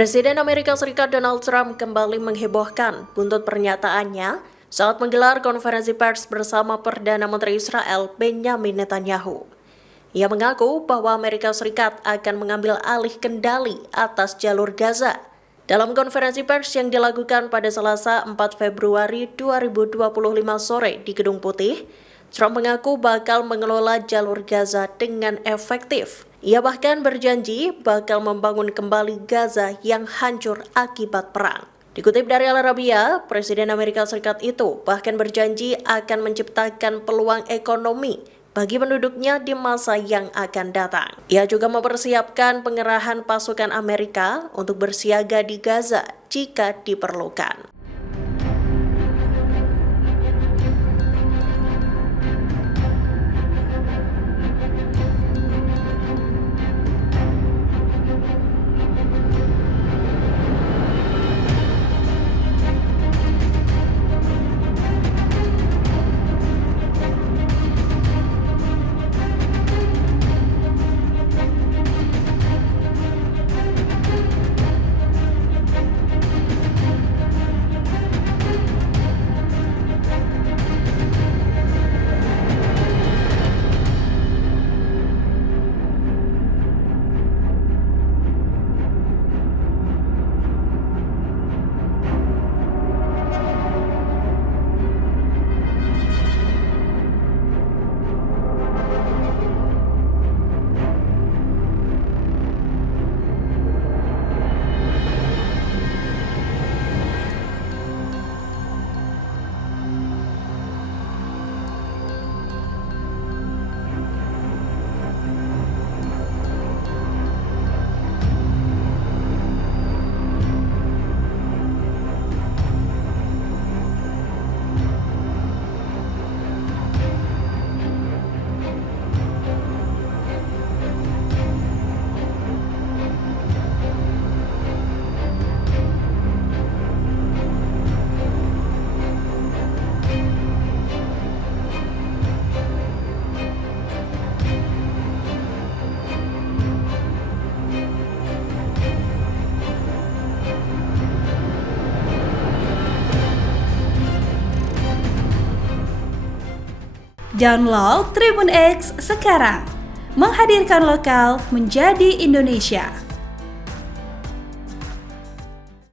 Presiden Amerika Serikat Donald Trump kembali menghebohkan buntut pernyataannya saat menggelar konferensi pers bersama Perdana Menteri Israel Benjamin Netanyahu. Ia mengaku bahwa Amerika Serikat akan mengambil alih kendali atas jalur Gaza. Dalam konferensi pers yang dilakukan pada Selasa 4 Februari 2025 sore di Gedung Putih, Trump mengaku bakal mengelola jalur Gaza dengan efektif. Ia bahkan berjanji bakal membangun kembali Gaza yang hancur akibat perang. Dikutip dari Al Arabiya, Presiden Amerika Serikat itu bahkan berjanji akan menciptakan peluang ekonomi bagi penduduknya di masa yang akan datang. Ia juga mempersiapkan pengerahan pasukan Amerika untuk bersiaga di Gaza jika diperlukan. Download Tribun X sekarang, menghadirkan lokal menjadi Indonesia.